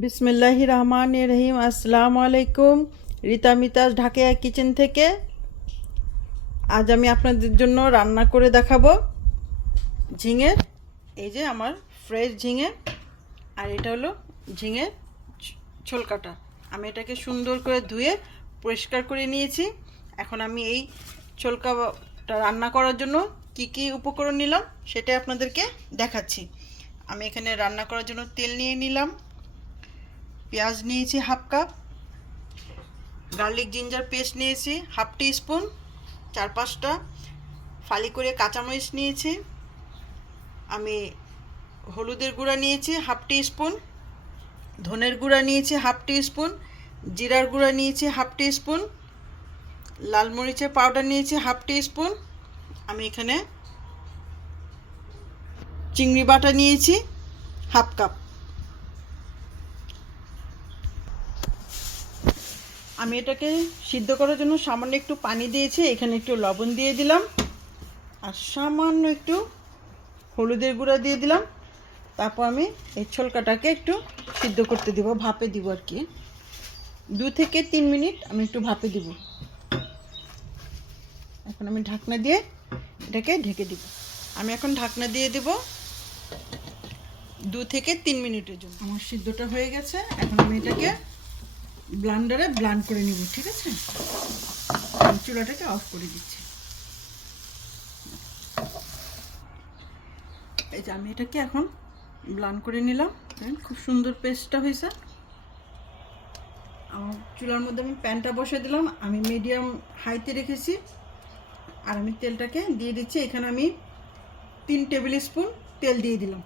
বিসমিল্লাহির রহমানির রহিম। আসসালামু আলাইকুম। রিতা মিতাজ ঢাকা কিচেন থেকে আজ আমি আপনাদের জন্য রান্না করে দেখাবো ঝিঙে। এই যে আমার ফ্রেশ ঝিঙে, আর এটা হলো ঝিঙে ছোল কাটা। আমি এটাকে সুন্দর করে ধুয়ে পরিষ্কার করে নিয়েছি। এখন আমি এই ছোলকাটা রান্না করার জন্য কি কি উপকরণ নিলাম সেটা আপনাদেরকে দেখাচ্ছি। আমি এখানে রান্না করার জন্য তেল নিয়ে নিলাম, পেঁয়াজ নিয়েছি half cup, garlic ginger paste নিয়েছি হাফ টিস্পুন, 4-5টা ফালি করে কাঁচামরিচ নিয়েছি, আমি হলুদের গুঁড়া নিয়েছি হাফ টিস্পুন, ধনের গুঁড়া নিয়েছি হাফ টিস্পুন, জিরার গুঁড়া নিয়েছি হাফ টিস্পুন, লাল মরিচের পাউডার নিয়েছি হাফ টিস্পুন, আমি এখানে চিংড়ি বাটা নিয়েছি হাফ কাপ। আমি এটাকে সিদ্ধ করার জন্য সামান্য একটু পানি দিয়েছি, এখানে একটু লবণ দিয়ে দিলাম আর সামান্য একটু হলুদের গুঁড়া দিয়ে দিলাম। তারপর আমি এই ছোলকাটাকে একটু সিদ্ধ করতে দিব, ভাপে দিব আর কি। 2 থেকে 3 মিনিট আমি একটু ভাপে দিব। এখন আমি ঢাকনা দিয়ে এটাকে ঢেকে দিব। আমি এখন ঢাকনা দিয়ে দেব 2 থেকে 3 মিনিটের জন্য। আমার সিদ্ধটা হয়ে গেছে। এখন আমি এটাকে ব্লেন্ডারে ব্লেন্ড করে নিব, ঠিক আছে? আমি চুলাটাকে অফ করে দিচ্ছি। এই যে আমি এটাকে এখন ব্লেন্ড করে নিলাম, খুব সুন্দর পেস্টটা হয়েছে। আমার চুলার মধ্যে আমি প্যানটা বসে দিলাম, আমি মিডিয়াম হাইতে রেখেছি, আর আমি তেলটাকে দিয়ে দিচ্ছি। এখানে আমি 3 টেবিল স্পুন তেল দিয়ে দিলাম।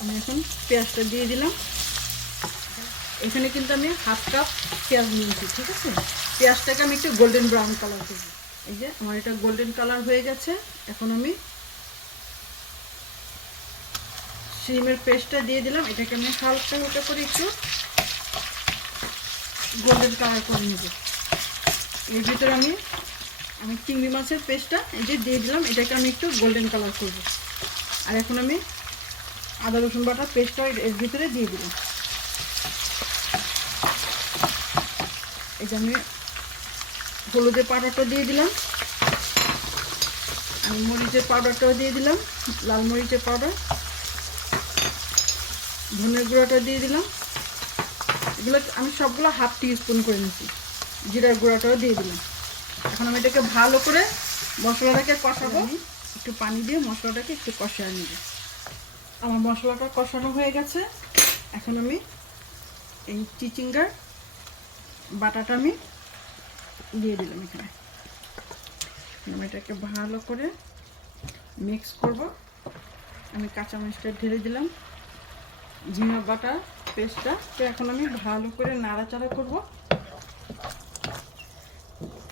আমি এখন পেঁয়াজটা দিয়ে দিলাম। এখানে কিন্তু আমি হাফ কাপ পেঁয়াজ নিয়েছি, ঠিক আছে? পেঁয়াজটাকে আমি একটু গোল্ডেন ব্রাউন কালার করব। এই যে আমার এটা গোল্ডেন কালার হয়ে গেছে। এখন আমি শিমের পেস্টটা দিয়ে দিলাম। এটাকে আমি হালকা হালকা করে একটু গোল্ডেন কালার করে নেব। এর ভিতরে আমি চিংড়ি মাছের পেস্টটা এই যে দিয়ে দিলাম, এটাকে আমি একটু গোল্ডেন কালার করব। আর এখন আমি আদা রসুন বাটার পেস্টটা এর ভিতরে দিয়ে দিলাম। এই যে আমি হলুদের পাউডারটা দিয়ে দিলাম, আমি মরিচের পাউডারটাও দিয়ে দিলাম, লাল মরিচের পাউডার, ধনের গুঁড়াটা দিয়ে দিলাম। এগুলো আমি সবগুলো হাফ টিস্পুন করে নিয়েছি। জিরার গুঁড়াটাও দিয়ে দিলাম। এখন আমি এটাকে ভালো করে মশলাটাকে কষাবো। আমি একটু পানি দিয়ে মশলাটাকে একটু কষিয়ে নেব। আমার মশলাটা কষানো হয়ে গেছে। এখন আমি এই চিচিঙ্গার বাটাটা আমি দিয়ে দিলাম এখানে। আমি এটাকে ভালো করে মিক্স করব। আমি কাঁচামরিচটা ঢেলে দিলাম, ঝিঙা বাটা পেস্টটা। তো এখন আমি ভালো করে নাড়াচাড়া করব।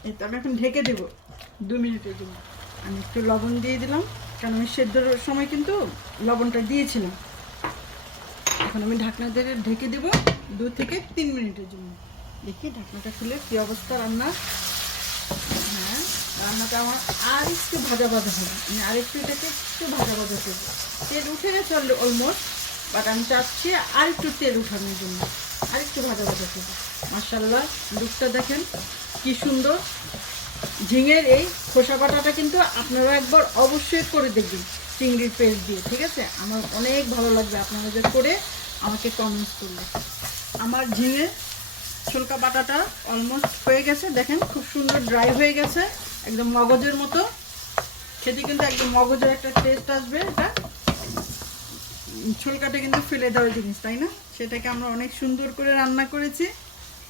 এটা আমি এখন ঢেকে দেব 2 মিনিটের জন্য। আমি একটু লবণ দিয়ে দিলাম, কারণ আমি সেদ্ধর সময় কিন্তু লবণটা দিয়েছিলাম। এখন আমি ঢাকনা দিয়ে ঢেকে দেব 2 থেকে 3 মিনিটের জন্য। দেখি ঢাকনাটা খুলে কী অবস্থা রান্নার। হ্যাঁ, রান্নাটা আমার আর একটু ভাজা ভাজা হবে। আমি আর একটু এটাকে একটু ভাজা ভাজা করবো। তেল উঠে গেছে অলমোস্ট, বাট আমি চাচ্ছি আর একটু তেল উঠানোর জন্য আর একটু ভাজা ভাজা করবো। মাশাআল্লাহ, লুকটা দেখেন কি সুন্দর। ঝিঙের এই খোসা বাটাটা কিন্তু আপনারা একবার অবশ্যই করে দেখবেন চিংড়ির পেস্ট দিয়ে, ঠিক আছে? আমার অনেক ভালো লাগবে আপনারা যে করে আমাকে কমেন্টস করলে। আমার ঝিঙে ছোলকা বাটাটা অলমোস্ট হয়ে গেছে। দেখেন খুব সুন্দর ড্রাই হয়ে গেছে, একদম মগজের মতো। খেতে কিন্তু একদম মগজের একটা টেস্ট আসবে। এটা ছোলকাটা কিন্তু ফেলে দেওয়ার জিনিস, তাই না? সেটাকে আমরা অনেক সুন্দর করে রান্না করেছি।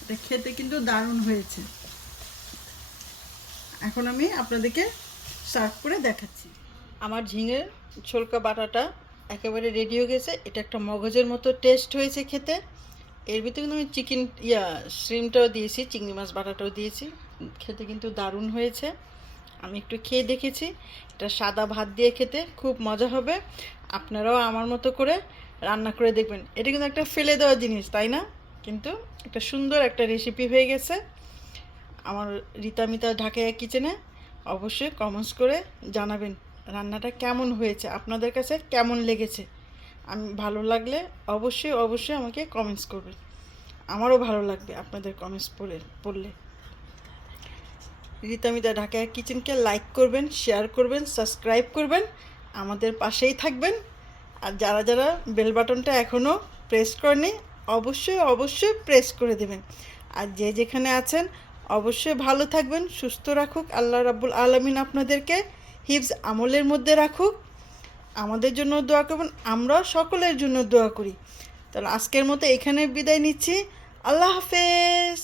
এটা খেতে কিন্তু দারুণ হয়েছে। এখন আমি আপনাদেরকে সার্ভ করে দেখাচ্ছি। আমার ঝিঙের ছোলকা বাটাটা একেবারে রেডি হয়ে গেছে। এটা একটা মগজের মতো টেস্ট হয়েছে খেতে। এর ভিতরে কিন্তু আমি শ্রিমটাও দিয়েছি, চিংড়ি মাছ বাটাটাও দিয়েছি। খেতে কিন্তু দারুণ হয়েছে। আমি একটু খেয়ে দেখেছি। এটা সাদা ভাত দিয়ে খেতে খুব মজা হবে। আপনারাও আমার মতো করে রান্না করে দেখবেন। এটা কিন্তু একটা ফেলে দেওয়া জিনিস, তাই না? কিন্তু একটা সুন্দর একটা রেসিপি হয়ে গেছে। আমার রিতা মিতা ঢাকা কিচেনে অবশ্যই কমেন্টস করে জানাবেন রান্নাটা কেমন হয়েছে, আপনাদের কাছে কেমন লেগেছে। আমি ভালো লাগলে অবশ্যই আমাকে কমেন্টস করবেন। আমারও ভালো লাগবে আপনাদের কমেন্টস পড়লে। রিতামিতা ঢাকা কিচেনকে লাইক করবেন, শেয়ার করবেন, সাবস্ক্রাইব করবেন, আমাদের পাশেই থাকবেন। আর যারা যারা বেল বাটনটা এখনও প্রেস করেনি অবশ্যই প্রেস করে দেবেন। আর যে যেখানে আছেন অবশ্যই ভালো থাকবেন, সুস্থ রাখুক আল্লাহ রাব্বুল আলামিন, আপনাদেরকে হিফজ আমলের মধ্যে রাখুক। আমাদের জন্য দোয়া করবেন, আমরাও সকলের জন্য দোয়া করি। তাহলে আজকের মতো এখানে বিদায় নিচ্ছি। আল্লাহ হাফেজ।